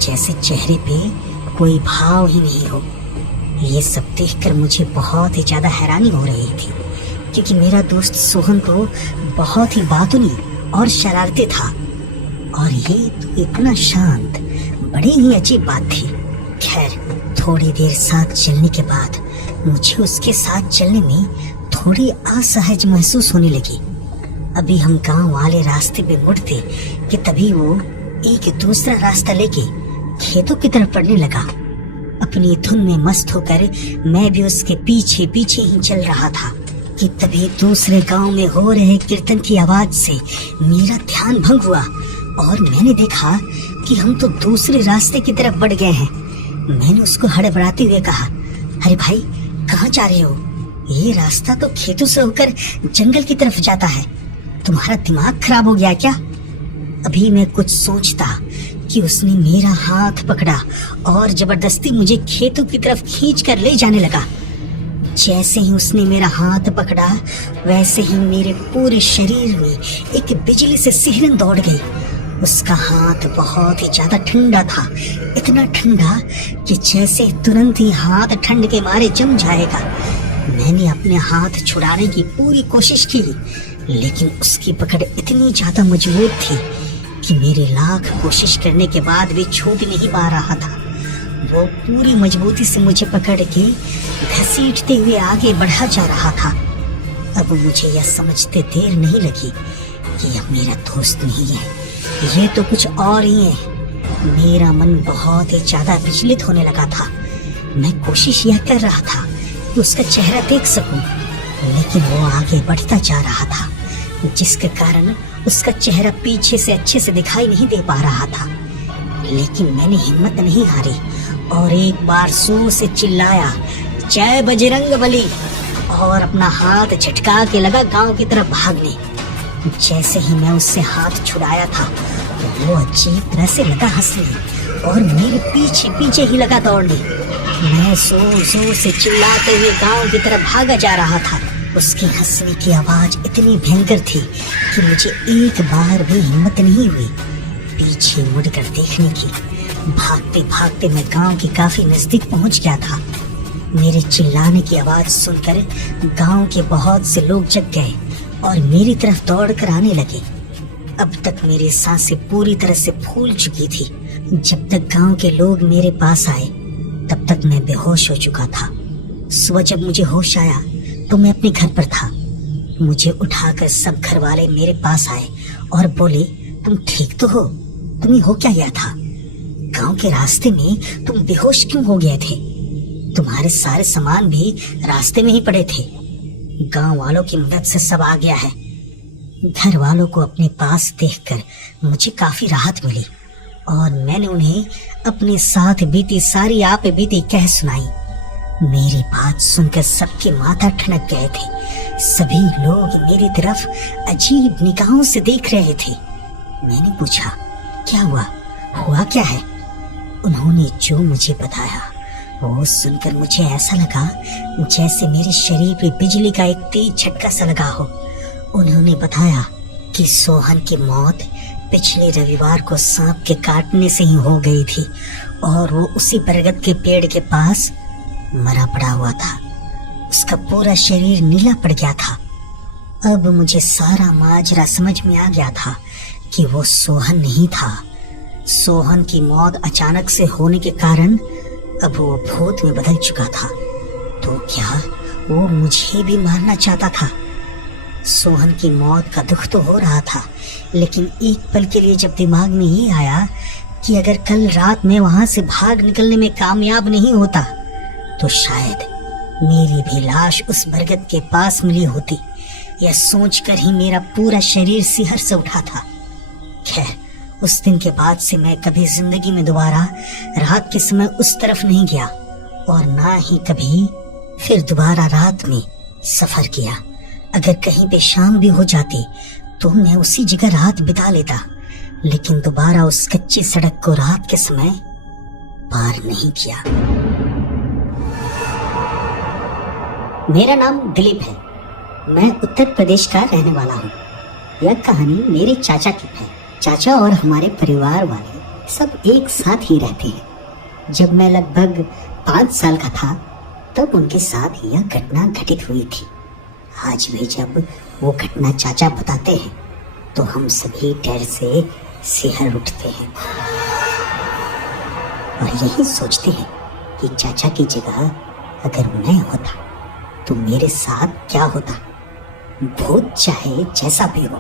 जैसे चेहरे पे कोई भाव ही नहीं हो। ये सब देखकर मुझे बहुत ही ज्यादा हैरानी हो रही थी, क्योंकि मेरा दोस्त सोहन तो बहुत ही बातूनी और शरारती था, और ये तो इतना शांत। बड़ी ही अजीब बात थी। खैर, थोड़ी देर साथ चलने के बाद मुझे उसके साथ चलने में थोड़ी असहज महसूस होने लगी। अभी हम गांव वाले रास्ते पे मुड़ते कि तभी वो एक दूसरा रास्ता लेके खेतों की तरफ बढ़ने लगा। अपनी धुन में मस्त होकर मैं भी उसके पीछे पीछे ही चल रहा था कि तभी दूसरे गांव में हो रहे कीर्तन की आवाज से मेरा ध्यान भंग हुआ और मैंने देखा कि हम तो दूसरे रास्ते की तरफ बढ़ गए हैं। मैंने उसको हड़बड़ाते हुए कहा, अरे भाई, कहाँ जा रहे हो? ये रास्ता तो खेतों से होकर जंगल की तरफ जाता है। तुम्हारा दिमाग खराब हो गया क्या? अभी मैं कुछ सोचता कि उसने मेरा हाथ पकड़ा और जबरदस्ती मुझे खेतों की तरफ खींच कर ले जाने लगा। जैसे ही उसने मेरा हाथ पकड़ा, वैसे ही मेरे पूरे शरीर में एक बिजली से सिहरन दौड़ गई। उसका हाथ बहुत ही ज्यादा ठंडा था, इतना ठंडा कि जैसे तुरंत ही हाथ ठंड के मारे जम जाएगा। मैंने अपने हाथ छुड़ाने की पूरी कोशिश की, लेकिन उसकी पकड़ इतनी ज्यादा मजबूत थी कि मेरे लाख कोशिश करने के बाद भी छूट नहीं पा रहा था। वो पूरी मजबूती से मुझे पकड़ के घसीटते हुए आगे बढ़ा जा रहा था। अब मुझे यह समझते देर नहीं लगी कि यह मेरा दोस्त नहीं है, ये तो कुछ और ही है। मेरा मन बहुत ही ज्यादा विचलित होने लगा था। मैं कोशिश यह कर रहा था कि उसका चेहरा देख सकूं, लेकिन वो आगे बढ़ता जा रहा था, जिसके कारण उसका चेहरा पीछे से अच्छे से दिखाई नहीं दे पा रहा था। लेकिन मैंने हिम्मत नहीं हारी और एक बार जोर से चिल्लाया, जय बजरंगबली, और अपना हाथ झटका के लगा गांव की तरफ भागने। जैसे ही मैं उससे हाथ छुड़ाया था, वो अजीब तरह से लगा हंसने और मेरे पीछे पीछे ही लगा दौड़ने। मैं जोर जोर से चिल्लाते हुए गांव की तरफ भागा जा रहा था। उसकी हंसने की आवाज इतनी भयंकर थी कि मुझे एक बार भी हिम्मत नहीं हुई पीछे मुड़कर देखने की। भागते भागते मैं गांव के काफी नजदीक पहुंच गया था। मेरे चिल्लाने की आवाज सुनकर गांव के बहुत से लोग जग गए और मेरी तरफ दौड़कर आने लगे। अब तक मेरी सांसें पूरी तरह से फूल चुकी थी। जब तक गांव के लोग मेरे पास आए, तब तक मैं बेहोश हो चुका था। सुबह जब मुझे होश आया तो मैं अपने घर पर था। मुझे उठाकर सब घर वाले मेरे पास आए और बोले, तुम ठीक तो हो? तुम्हें हो क्या गया था? गांव के रास्ते में तुम बेहोश क्यों हो गए थे? तुम्हारे सारे सामान भी रास्ते में ही पड़े थे। गांव वालों की मदद से सब आ गया है। घर वालों को अपने पास देखकर मुझे काफी राहत मिली और मैंने उन्हें अपने साथ बीती सारी आप बीती कह सुनाई। मेरी बात सुनकर सबके माथा ठनक गए थे। सभी लोग मेरी तरफ अजीब निगाहों से देख रहे थे। मैंने पूछा, क्या हुआ क्या है? उन्होंने जो मुझे बताया वो सुनकर मुझे ऐसा लगा जैसे मेरे शरीर पे बिजली का एक तेज झटका सा लगा हो। उन्होंने बताया कि सोहन की मौत पिछले रविवार को सांप के काटने से ही हो गई थी और वो उसी बरगद के पेड़ के पास मरा पड़ा हुआ था। उसका पूरा शरीर नीला पड़ गया था। अब मुझे सारा माजरा समझ में आ गया था कि वो सोहन नहीं था। सोहन की मौत अचानक से होने के कारण अब वो भूत में बदल चुका था। तो क्या वो मुझे भी मारना चाहता था? सोहन की मौत का दुख तो हो रहा था, लेकिन एक पल के लिए जब दिमाग में ये आया कि अगर कल रात में वहां से भाग निकलने में कामयाब नहीं होता तो शायद मेरी भी लाश उस बरगद के पास मिली होती, यह सोचकर ही मेरा पूरा शरीर सिहर से उठा था। खैर, उस दिन के बाद से मैं कभी जिंदगी में दोबारा रात के समय उस तरफ नहीं गया और ना ही कभी फिर दोबारा रात में सफर किया। अगर कहीं पे शाम भी हो जाती तो मैं उसी जगह रात बिता लेता, लेकिन दोबारा उस कच्ची सड़क को रात के समय पार नहीं किया। मेरा नाम दिलीप है। मैं उत्तर प्रदेश का रहने वाला हूँ। यह कहानी मेरे चाचा की है। चाचा और हमारे परिवार वाले सब एक साथ ही रहते हैं। जब मैं लगभग 5 साल का था तब उनके साथ यह घटना घटित हुई थी। आज भी जब वो घटना चाचा बताते हैं तो हम सभी डर से सिहर उठते हैं और यही सोचते हैं कि चाचा की जगह अगर मैं होता तो मेरे साथ क्या होता। भूत चाहे जैसा भी हो,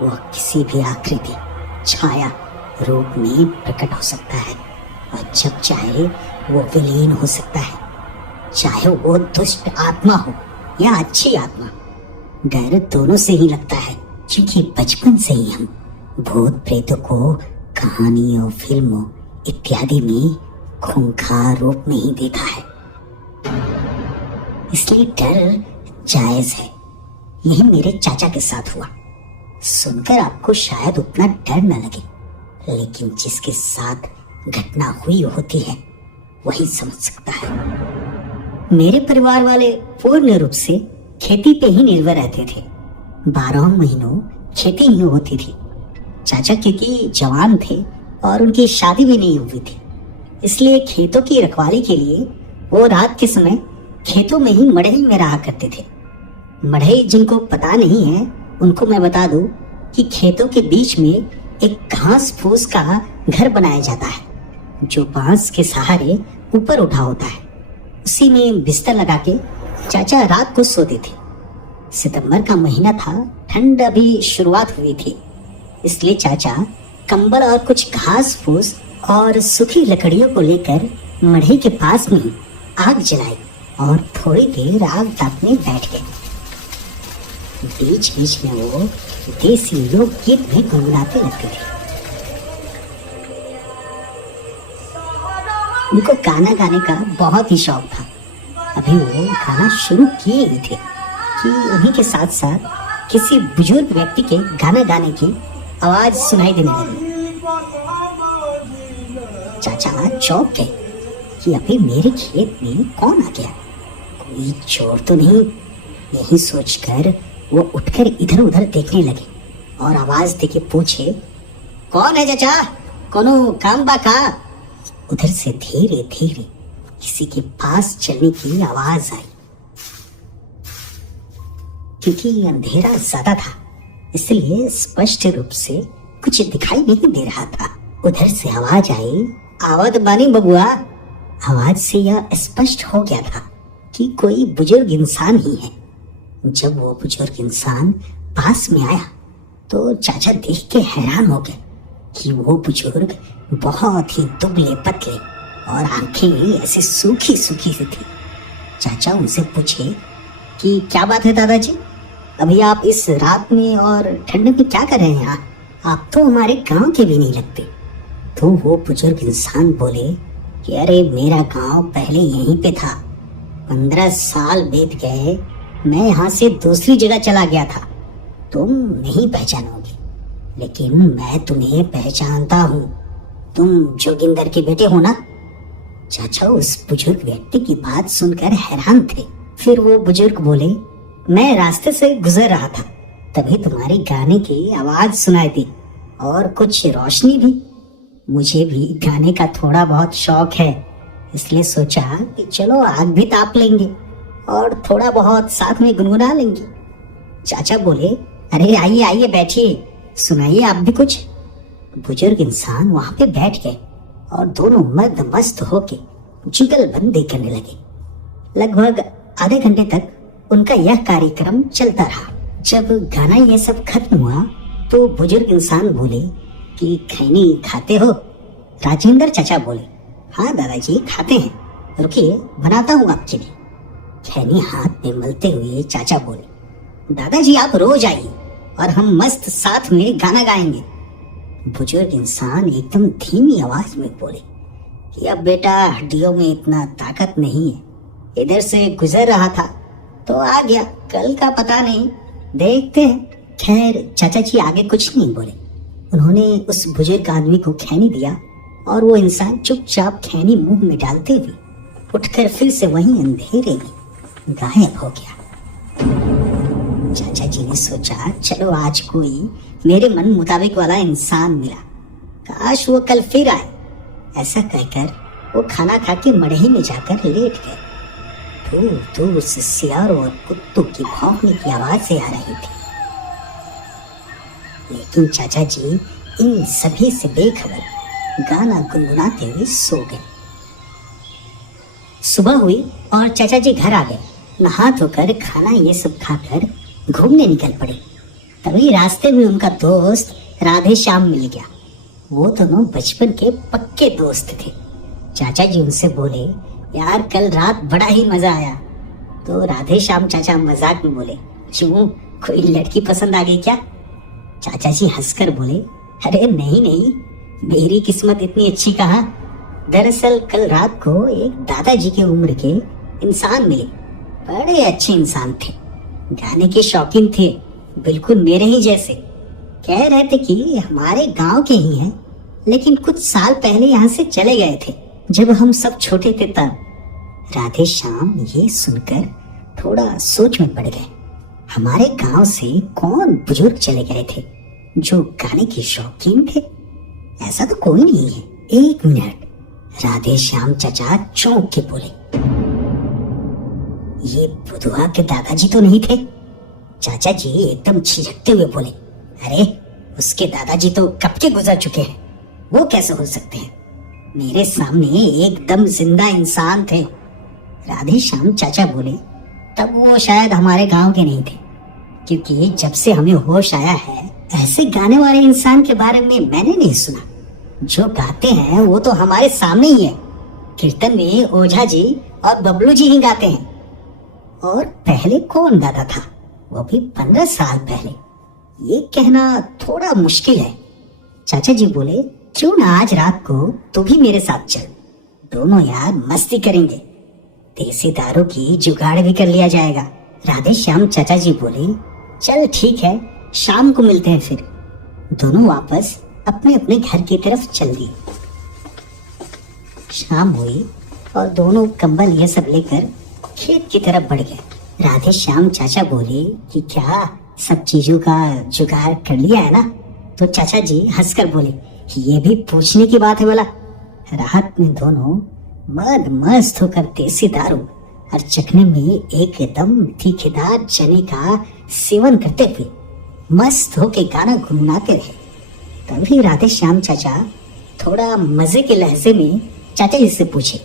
वह किसी भी आकृति, छाया, रूप में प्रकट हो सकता है और जब चाहे वो विलीन हो सकता है, चाहे वो दुष्ट आत्मा हो या अच्छी आत्मा। डर दोनों से ही लगता है, क्योंकि बचपन से ही हम भूत प्रेतों को कहानियों, फिल्मों इत्यादि में खूंखार रूप में ही देखा है, इसलिए डर जायज है। यही मेरे चाचा के साथ हुआ। सुनकर आपको शायद उतना डर न लगे, लेकिन जिसके साथ घटना हुई होती है वही समझ सकता है। मेरे परिवार वाले पूर्ण रूप से खेती पे ही निर्भर रहते थे। 12 महीनों खेती ही होती थी। चाचा क्योंकि जवान थे और उनकी शादी भी नहीं हुई थी, इसलिए खेतों की रखवाली के लिए वो रात के समय खेतों में ही मढ़ई में रहा करते थे। मढ़ई जिनको पता नहीं है उनको मैं बता दूं कि खेतों के बीच में एक घास फूस का घर बनाया जाता है जो बांस के सहारे ऊपर उठा होता है। उसी में बिस्तर लगा के चाचा रात को सोते थे। सितंबर का महीना था, ठंड अभी शुरुआत हुई थी, इसलिए चाचा कंबल और कुछ घास फूस और सूखी लकड़ियों को लेकर मढ़ई के पास में आग जलाई और थोड़ी देर आग तापने बैठ गए। बीच बीच में वो देसी लोकगीत भी गुनगुनाते लगते थे। उनको गाना गाने का बहुत ही शौक था। अभी वो गाना शुरू किए ही थे कि उन्हीं के साथ साथ किसी बुजुर्ग व्यक्ति के गाना गाने की आवाज सुनाई देने लगी। चाचा चौंक गए कि अभी मेरे खेत में कौन आ गया, कोई चोर तो नहीं। यही सोचकर वो उठकर इधर उधर देखने लगे और आवाज देके पूछे, कौन है चाचा, कोनो काम बा का? उधर से धीरे धीरे किसी के पास चलने की आवाज आई। क्योंकि अंधेरा ज्यादा था इसलिए स्पष्ट रूप से कुछ दिखाई नहीं दे रहा था। उधर से आवाज आई, आवत बानी बबुआ। आवाज से यह स्पष्ट हो गया था कि कोई बुजुर्ग इंसान ही है। जब वो बुजुर्ग इंसान पास में आया तो चाचा देख के हैरान हो गए कि वो बुजुर्ग बहुत ही दुबले पतले और आंखें ऐसे सूखी सूखी सी थी। चाचा उनसे पूछे कि क्या बात है दादाजी, अभी आप इस रात में और ठंड में क्या कर रहे हैं यहाँ? आप तो हमारे गांव के भी नहीं लगते। तो वो बुजुर्ग इंसान बोले कि अरे मेरा गांव पहले यहीं पे था, 15 साल बीत गए, मैं यहाँ से दूसरी जगह चला गया था। तुम नहीं पहचानोगे, लेकिन मैं तुम्हें पहचानता हूँ। तुम जोगिंदर के बेटे हो ना? चाचा उस बुजुर्ग व्यक्ति की बात सुनकर हैरान थे। फिर वो बुजुर्ग बोले, मैं रास्ते से गुजर रहा था, तभी तुम्हारे गाने की आवाज सुनाई दी और कुछ रोशनी भी। मुझे भी गाने का थोड़ा बहुत शौक है, इसलिए सोचा कि चलो आग भी ताप लेंगे और थोड़ा बहुत साथ में गुनगुना लेंगे। चाचा बोले, अरे आइए आइए बैठिए, सुनाइए आप भी कुछ। बुजुर्ग इंसान वहां पे बैठ गए और दोनों मर्द मस्त होके जुगलबंदी करने लगे। लगभग आधे घंटे तक उनका यह कार्यक्रम चलता रहा। जब गाना ये सब खत्म हुआ तो बुजुर्ग इंसान बोले कि खैनी खाते हो? राजेंद्र चाचा बोले, हाँ दादाजी खाते हैं, रुकिए बनाता हूँ आपके लिए। खैनी हाथ में मलते हुए चाचा बोले, दादाजी आप रोज आइए और हम मस्त साथ में गाना गाएंगे। बुजुर्ग इंसान एकदम धीमी आवाज में बोले कि अब बेटा हड्डियों में इतना ताकत नहीं है, इधर से गुजर रहा था तो आ गया, कल का पता नहीं, देखते हैं। खैर चाचा जी आगे कुछ नहीं बोले। उन्होंने उस बुजुर्ग आदमी को खैनी दिया और वो इंसान चुपचाप खैनी मुंह में डालते हुए उठकर फिर से वहीं अंधेरे में गायब हो गया। चाचा जी ने सोचा, चलो आज कोई मेरे मन मुताबिक वाला इंसान मिला, काश वो कल फिर आए। ऐसा कहकर वो खाना खा के मड़ही में जाकर लेट गए। दूर दूर से सियारों और कुत्तों की भौंकने की आवाजें आ रही थी, लेकिन चाचा जी इन सभी से बेखबर गाना गुनगुनाते हुए सो गए। सुबह हुई और चाचा जी घर आ गए। नहा धोकर खाना ये सब खाकर घूमने निकल पड़े। तभी रास्ते में उनका दोस्त राधे श्याम मिल गया। वो दोनों बचपन के पक्के दोस्त थे। चाचा जी उनसे बोले, यार कल रात बड़ा ही मजा आया। तो राधे श्याम चाचा मजाक में बोले, क्यों कोई लड़की पसंद आ गई क्या? चाचा जी हंसकर बोले, अरे नहीं नहीं, मेरी किस्मत इतनी अच्छी कहाँ। दरअसल कल रात को एक दादाजी के उम्र के इंसान मिले, बड़े अच्छे इंसान थे, गाने के शौकीन थे, बिल्कुल मेरे ही जैसे। कह रहे थे कि हमारे गांव के ही हैं, लेकिन कुछ साल पहले यहाँ से चले गए थे जब हम सब छोटे थे तब। राधे श्याम ये सुनकर थोड़ा सोच में पड़ गए। हमारे गांव से कौन बुजुर्ग चले गए थे जो गाने के शौकीन थे? ऐसा तो कोई नहीं है। एक मिनट, राधे श्याम चाचा चौंक के बोले, ये बुधवा के दादाजी तो नहीं थे? चाचा जी एकदम झिझकते हुए बोले, अरे उसके दादाजी तो कब के गुजर चुके हैं, वो कैसे हो सकते हैं? मेरे सामने एकदम जिंदा इंसान थे। राधे श्याम चाचा बोले, तब वो शायद हमारे गांव के नहीं थे, क्योंकि जब से हमें होश आया है ऐसे गाने वाले इंसान के बारे में मैंने नहीं सुना। जो गाते हैं वो तो हमारे सामने ही है। कीर्तन में ओझा जी और बबलू जी ही गाते हैं। और पहले कौन गाता था, वो भी 15 साल पहले? ये कहना थोड़ा मुश्किल है। चाचा जी बोले, क्यों ना आज रात को तू भी मेरे साथ चल, दोनों यार मस्ती करेंगे, देसी दारू की जुगाड़ भी कर लिया जाएगा। राधे श्याम चाचा जी बोले, चल ठीक है, शाम को मिलते हैं फिर। दोनों वापस अपने अपने घर की तरफ चल दिए। शाम हुई और दोनों कंबल ये सब लेकर खेत की तरफ बढ़ गए। राधे श्याम चाचा बोले कि क्या सब चीजों का जुगाड़ कर लिया है ना? तो चाचा जी हंसकर बोले, ये भी पूछने की बात है बोला। रात में दोनों मद मस्त होकर देसी दारू और चखने में एकदम तीखेदार चने का सेवन करते हुए मस्त होके गाना गुनगुनाते रहे। तभी राधे श्याम चाचा थोड़ा मजे के लहजे में चाचा जी से पूछे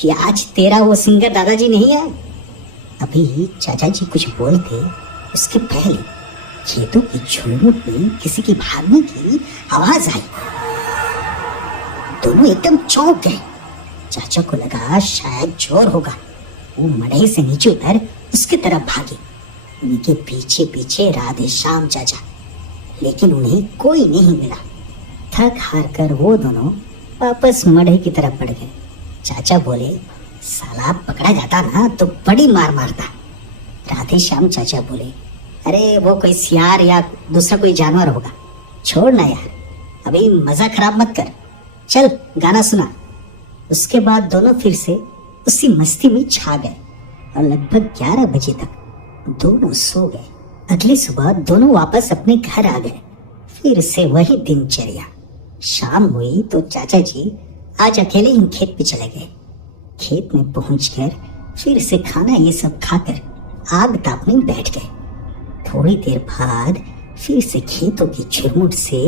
कि आज तेरा वो सिंगर दादाजी नहीं आया? अभी चाचा जी कुछ बोलते उसके पहले खेतों की झुरमुट में किसी की भागने की आवाज आई। दोनों एकदम चौंक गए। चाचा को लगा शायद चोर होगा। वो मड़ई से नीचे उतर उसकी तरफ भागे। उनके पीछे पीछे राधे श्याम चाचा, लेकिन उन्हें कोई नहीं मिला। थक हार कर वो दोनों वापस मड़ई की तरफ बढ़ गए। चाचा बोले, साला पकड़ा जाता ना तो बड़ी मार मारता। राधे श्याम चाचा बोले, अरे वो कोई सियार या दूसरा कोई जानवर होगा, छोड़ ना यार, अभी मजा खराब मत कर, चल गाना सुना। उसके बाद दोनों फिर से उसी मस्ती में छा गए और लगभग 11 बजे तक दोनों सो गए। अगली सुबह दोनों वापस अपने घर आ गए। फिर से वही दिनचर्या। शाम हुई तो चाचा जी आज अकेले ही खेत पे चले गए। खेत में पहुंचकर फिर से खाना ये सब खाकर आग तापने बैठ गए। थोड़ी देर बाद फिर से खेतों की झुरमुट से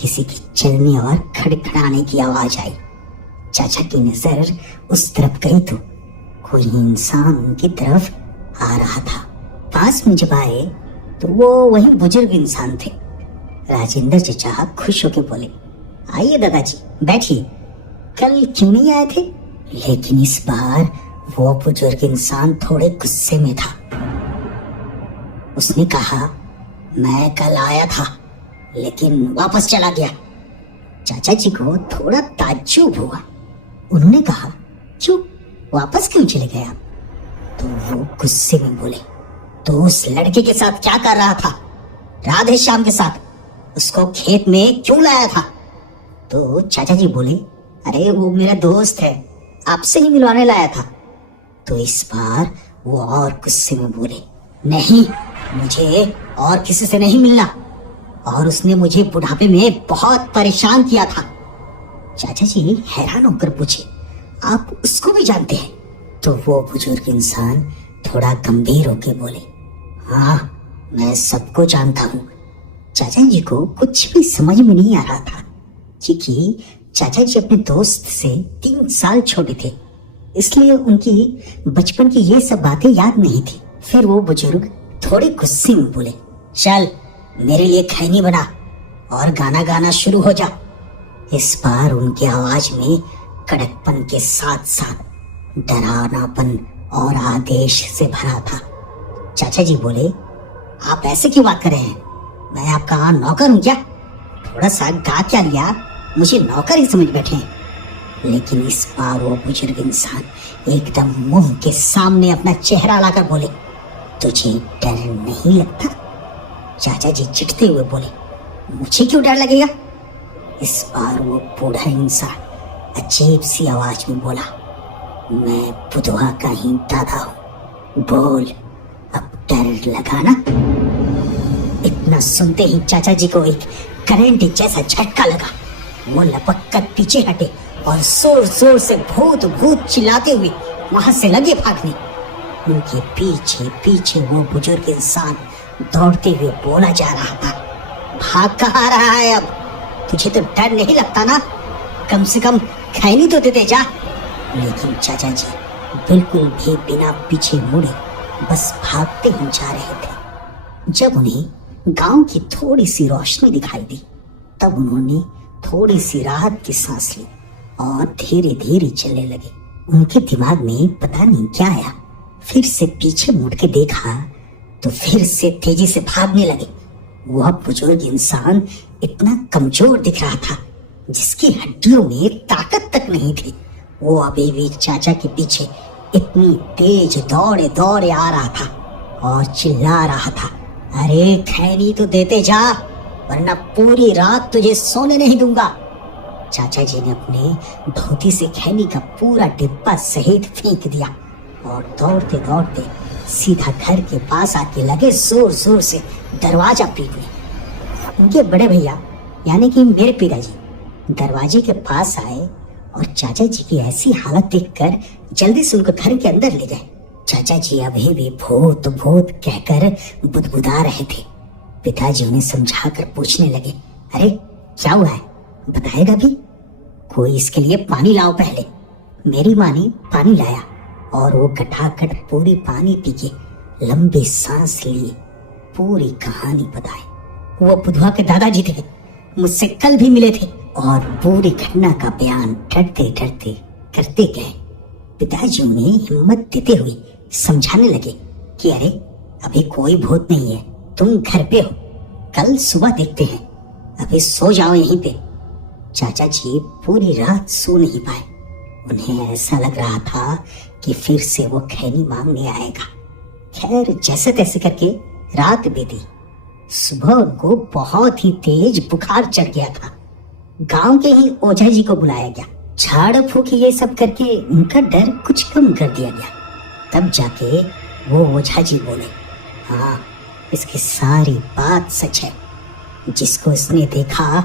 किसी की चलने और खड़खड़ाने की आवाज आई। चाचा की नजर उस तरफ गई तो कोई इंसान उनकी तरफ आ रहा था। पास में जब आए तो वो वही बुजुर्ग इंसान थे। राजेंद्र चचा खुश होकर बोले, आइए दादाजी बैठिए, कल क्यों नहीं आए थे? लेकिन इस बार वो बुजुर्ग इंसान थोड़े गुस्से में था। उसने कहा, मैं कल आया था लेकिन वापस चला गया। चाचा जी को थोड़ा ताज्जुब हुआ। उन्होंने कहा, क्यों, वापस क्यों चले गए आप? तो वो गुस्से में बोले, तो उस लड़के के साथ क्या कर रहा था? राधे श्याम के साथ, उसको खेत में क्यों लाया था? तो चाचा जी बोले, अरे वो मेरा दोस्त है, आपसे ही मिलवाने लाया था। तो इस बार वो और गुस्से में बोले, नहीं, मुझे और किसी से नहीं मिलना, और उसने मुझे बुढ़ापे में बहुत परेशान किया था। चाचा जी हैरान होकर पूछे, आप उसको भी जानते हैं? तो वो बुजुर्ग इंसान थोड़ा गंभीर होकर बोले, हाँ, मैं सबको जानता हूँ। चाचा जी को कुछ भी समझ में नहीं आ रहा था, क्योंकि चाचा जी अपने दोस्त से 3 साल छोटे थे, इसलिए उनकी बचपन की ये सब बातें याद नहीं थी। फिर वो बुजुर्ग थोड़े गुस्से में बोले, चल मेरे लिए खैनी बना और गाना गाना शुरू हो जा। इस बार उनकी आवाज में कड़कपन के साथ साथ डरावनापन और आदेश से भरा था। चाचा जी बोले, आप ऐसे क्यों बात कर रहे हैं? मैं आपका नौकर हूं क्या? थोड़ा सा गा क्या लिया, मुझे नौकर ही समझ बैठे हैं। लेकिन इस बार वो बुजुर्ग इंसान एकदम मुंह के सामने अपना चेहरा लाकर बोले, तुझे डर नहीं लगता? चाचा जी चिढ़ते हुए बोले, मुझे क्यों डर लगेगा? इस बार वो बूढ़ा इंसान अजीब सी आवाज में बोला, मैं बुधवा का ही दादा हूं, बोल, अब डर लगा ना? इतना सुनते ही चाचा जी को एक करंट जैसा झटका लगा। वो लपक कर पीछे हटे और जोर जोर से भूत भूत चिल्लाते हुए वहां से लगे भागने। उनके पीछे पीछे वो बुजुर्ग इंसान दौड़ते हुए बोला जा रहा था, भाग कहाँ रहा है अब? तुझे तो डर नहीं लगता ना? कम से कम खैनी तो देते जा। लेकिन चाचा जी बिल्कुल भी बिना पीछे मुड़े बस भागते ही जा रहे थे। जब उन्हें गांव की थोड़ी सी रोशनी दिखाई दी, तब उन्होंने थोड़ी सी राहत की सांस ली और धीरे धीरे चलने लगे। उनके दिमाग में पता नहीं क्या आया, फिर से पीछे मुड़ के देखा तो फिर से तेजी से भागने लगे। वह बुजुर्ग इंसान इतना कमजोर दिख रहा था, जिसकी हड्डियों में ताकत तक नहीं थी। वो अभी भी चाचा के पीछे इतनी तेज दौड़े दौड़े आ रहा था और चिल्ला रहा था, अरे खैनी तो देते जा, वरना पूरी रात तुझे सोने नहीं दूंगा। चाचा जी ने अपने धोती से खैनी का पूरा डिब्बा सहित फेंक दिया और दौड़ते दौड़ते सीधा घर के पास आके लगे जोर जोर से दरवाजा पीटने। उनके बड़े भैया यानी कि मेरे पिताजी दरवाजे के पास आए और चाचा जी की ऐसी हालत देखकर जल्दी से उनको घर के अंदर ले गए। चाचा जी अभी भी भूत भूत कहकर बुदबुदा रहे थे। पिताजी उन्हें समझाकर पूछने लगे, अरे क्या हुआ है, बताएगा भी? कोई इसके लिए पानी लाओ पहले। मेरी माँ ने पानी लाया और वो खटाखट पूरी पानी पी के लंबी सांस लिए पूरी कहानी बताई। वो बुधवा के दादाजी थे, मुझसे कल भी मिले थे और पूरी घटना का बयान डरते डरते करते गए। पिताजी उन्हें हिम्मत देते हुए समझाने लगे कि अरे अभी कोई भूत नहीं है, तुम घर पे हो, कल सुबह देखते हैं, अभी सो जाओ यहीं पे। चाचा जी पूरी रात सो नहीं पाए। उन्हें ऐसा लग रहा था कि फिर से वो खैनी मांगने आएगा। खैर जैसे तैसे करके रात बीती। सुबह उनको बहुत ही तेज बुखार चढ़ गया था। गांव के ही ओझा जी को बुलाया गया। झाड़ फूक ये सब करके उनका डर कुछ कम कर दिया गया। तब जाके वो ओझा जी बोले, हाँ इसकी सारी बात सच है, जिसको इसने देखा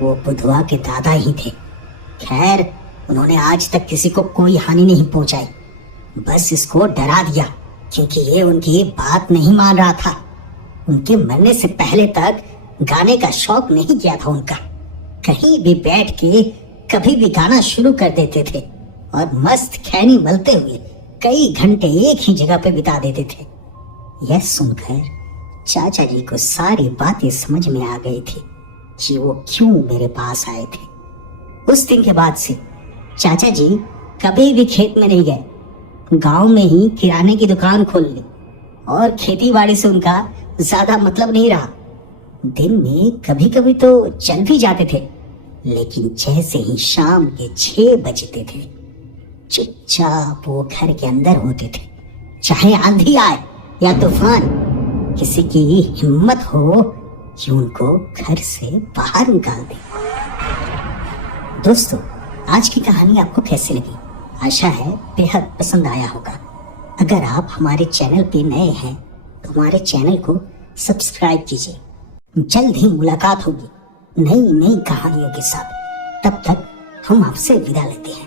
वो बुधवा के दादा ही थे। खैर उन्होंने आज तक किसी को कोई हानि नहीं पहुंचाई, बस इसको डरा दिया क्योंकि ये उनकी बात नहीं मान रहा था। उनके मरने से पहले तक गाने का शौक नहीं किया था उनका। कहीं भी बैठ के कभी भी गाना शुरू कर देते थे और मस्त खैनी मलते हुए कई घंटे एक ही जगह पे बिता देते थे। यह सुनकर चाचा जी को सारी बातें समझ में आ गई थी कि वो क्यों मेरे पास आए थे। उस दिन के बाद से चाचा जी कभी भी खेत में नहीं गए, गांव में ही किराने की दुकान खोल ली और खेती बाड़ी से उनका ज्यादा मतलब नहीं रहा। दिन में कभी कभी तो चल भी जाते थे, लेकिन जैसे ही शाम के 6 बजते थे चुपचाप वो घर के अंदर होते थे। चाहे आंधी आए या तूफान, किसी की हिम्मत हो कि उनको घर से बाहर निकाल दे। दोस्तों, आज की कहानी आपको कैसी लगी? आशा है बेहद पसंद आया होगा। अगर आप हमारे चैनल पे नए हैं तो हमारे चैनल को सब्सक्राइब कीजिए। जल्द ही मुलाकात होगी नई नई कहानियों के साथ। तब तक हम आपसे विदा लेते हैं।